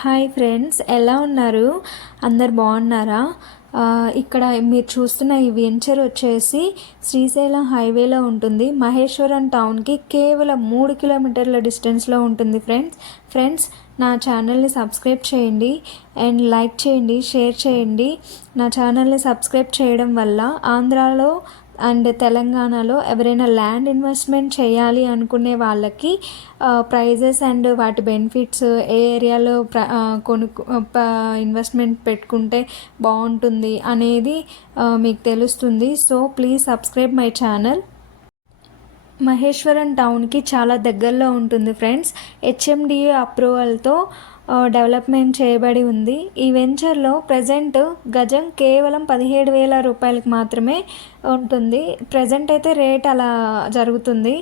Hi friends, ఎలా ఉన్నారు? అందరు బాగున్నారా? ఇక్కడ మీరు చూస్తున్న ఈ వెంచర్ వచ్చేసి శ్రీశైలం హైవేలో ఉంటుంది. మహేశ్వరం టౌన్కి కేవలం 3 కిలోమీటర్ల డిస్టెన్స్లో ఉంటుంది. ఫ్రెండ్స్ నా ఛానల్ని సబ్స్క్రైబ్ చేయండి అండ్ లైక్ చేయండి, షేర్ చేయండి. నా ఛానల్ని సబ్స్క్రైబ్ చేయడం వల్ల ఆంధ్రాలో అండ్ తెలంగాణలో ఎవరైనా ల్యాండ్ ఇన్వెస్ట్మెంట్ చేయాలి అనుకునే వాళ్ళకి ప్రైజెస్ అండ్ వాటి బెనిఫిట్స్, ఏ ఏరియాలో ఇన్వెస్ట్మెంట్ పెట్టుకుంటే బాగుంటుంది అనేది మీకు తెలుస్తుంది. So please subscribe my channel. Maheshwaram టౌన్కి చాలా దగ్గరలో ఉంటుంది ఫ్రెండ్స్. హెచ్ఎండిఏ అప్రూవల్తో డెవలప్మెంట్ చేయబడి ఉంది. ఈ వెంచర్లో ప్రజెంట్ గజం కేవలం 17,000 రూపాయలకు మాత్రమే ఉంటుంది. ప్రజెంట్ అయితే రేట్ జరుగుతుంది.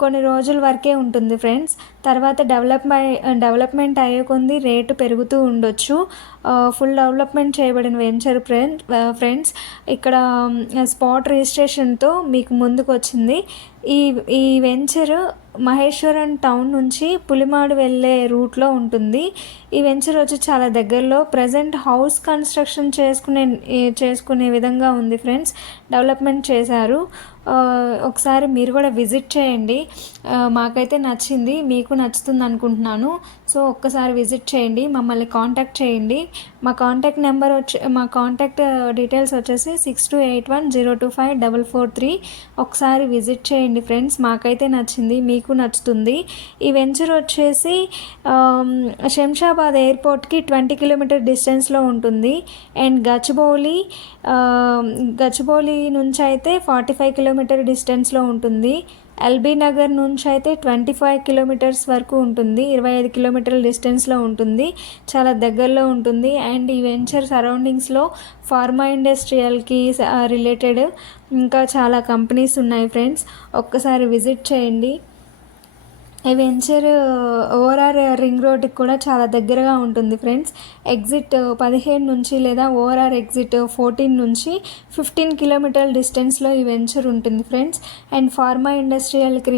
కొన్ని రోజుల వరకే ఉంటుంది ఫ్రెండ్స్. తర్వాత డెవలప్మెంట్ అయ్యే కొద్ది రేటు పెరుగుతూ ఉండొచ్చు. ఫుల్ డెవలప్మెంట్ చేయబడిన వెంచర్ ఫ్రెండ్స్. ఇక్కడ స్పాట్ రిజిస్ట్రేషన్తో మీకు ముందుకు వచ్చింది. ఈ వెంచర్ మహేశ్వరం టౌన్ నుంచి పులిమాడు వెళ్ళే రూట్లో ఉంటుంది. ఈ వెంచర్ వచ్చి చాలా దగ్గరలో ప్రజెంట్ హౌస్ కన్స్ట్రక్షన్ చేసుకునే విధంగా ఉంది ఫ్రెండ్స్. డెవలప్మెంట్ చేశారు. ఒకసారి మీరు కూడా విజిట్ చేయండి. మాకైతే నచ్చింది, మీకు నచ్చుతుంది అనుకుంటున్నాను. సో ఒక్కసారి విజిట్ చేయండి, మమ్మల్ని కాంటాక్ట్ చేయండి. మా కాంటాక్ట్ డీటెయిల్స్ వచ్చేసి 6281025443. ఒకసారి విజిట్ చేయండి ఫ్రెండ్స్. మాకైతే నచ్చింది, మీకు నచ్చుతుంది. ఈ వెంచర్ వచ్చేసి శంషాబాద్ ఎయిర్పోర్ట్కి 20 కిలోమీటర్ డిస్టెన్స్లో ఉంటుంది. అండ్ గచ్చిబౌలి నుంచి అయితే 45 కిలోమీటర్ డిస్టెన్స్లో ఉంటుంది. ఎల్బీ నగర్ నుంచి అయితే 25 కిలోమీటర్స్ వరకు ఉంటుంది. 25 కిలోమీటర్ల డిస్టెన్స్లో ఉంటుంది. చాలా దగ్గరలో ఉంటుంది. అండ్ ఈ వెంచర్ సరౌండింగ్స్లో ఫార్మా ఇండస్ట్రియల్కి రిలేటెడ్ ఇంకా చాలా కంపెనీస్ ఉన్నాయి ఫ్రెండ్స్. ఒక్కసారి విజిట్ చేయండి. ఈ వెంచర్ ఓఆర్ఆర్ రింగ్ రోడ్కి కూడా చాలా దగ్గరగా ఉంటుంది ఫ్రెండ్స్. ఎగ్జిట్ 15 నుంచి లేదా ఓఆర్ఆర్ ఎగ్జిట్ 14 నుంచి 15 కిలోమీటర్ల డిస్టెన్స్లో ఈ వెంచర్ ఉంటుంది ఫ్రెండ్స్. And pharma ఇండస్ట్రియల్కి